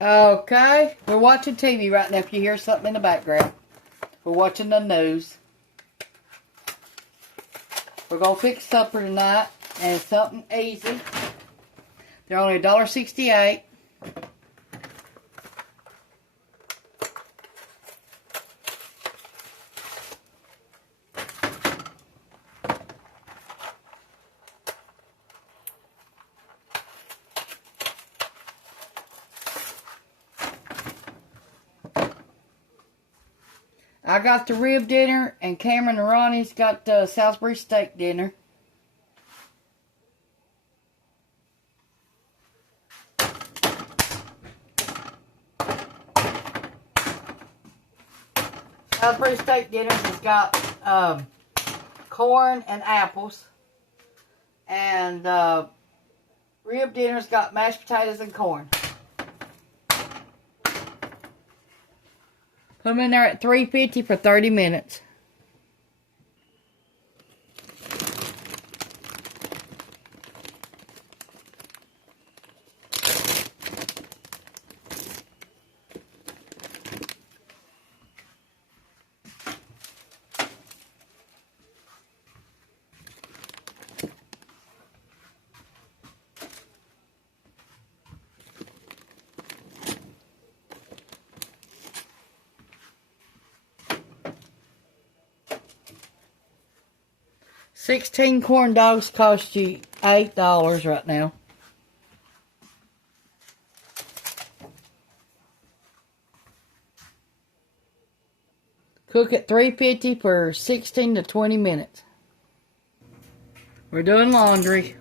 Okay, we're watching TV right now if you hear something in the background. We're watching the news. We're going to fix supper tonight, and it's something easy. They're only $1.68. I got the rib dinner, and Cameron and Ronnie's got the Salisbury steak dinner. Salisbury steak dinner has got corn and apples, and rib dinner's got mashed potatoes and corn. Put them in there at 350 for 30 minutes. $16 corn dogs cost you $8 right now. Cook at 350 for 16 to 20 minutes. We're doing laundry.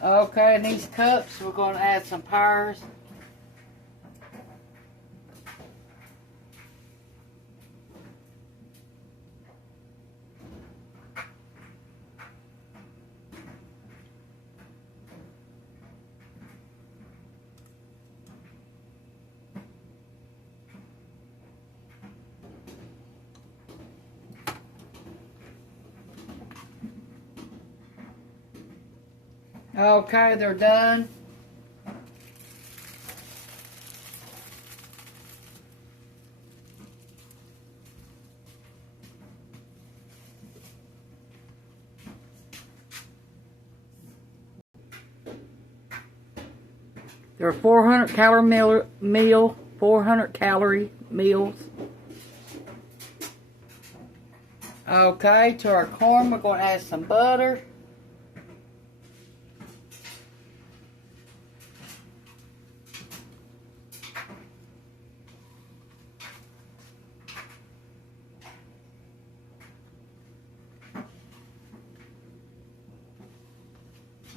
Okay, in these cups we're going to add some pears. Okay, they're done. They're 400 calorie meal, 400 calorie meals. Okay, to our corn we're going to add some butter.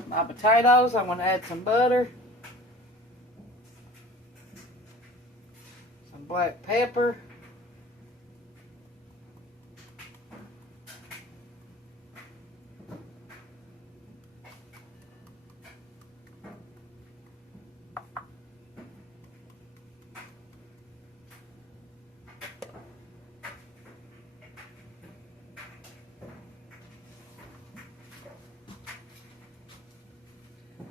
My potatoes, I'm going to add some butter, some black pepper,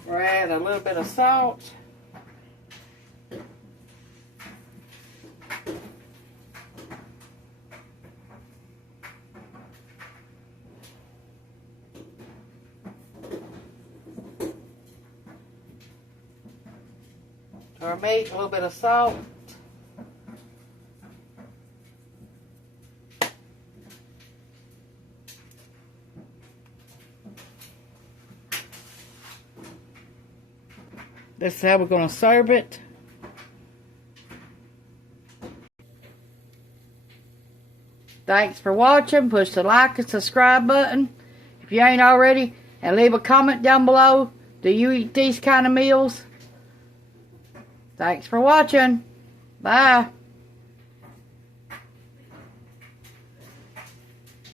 we'll add a little bit of salt. To our meat, a little bit of salt. This is how we're going to serve it. Thanks for watching. Push the like and subscribe button if you ain't already. And leave a comment down below. Do you eat these kind of meals? Thanks for watching. Bye.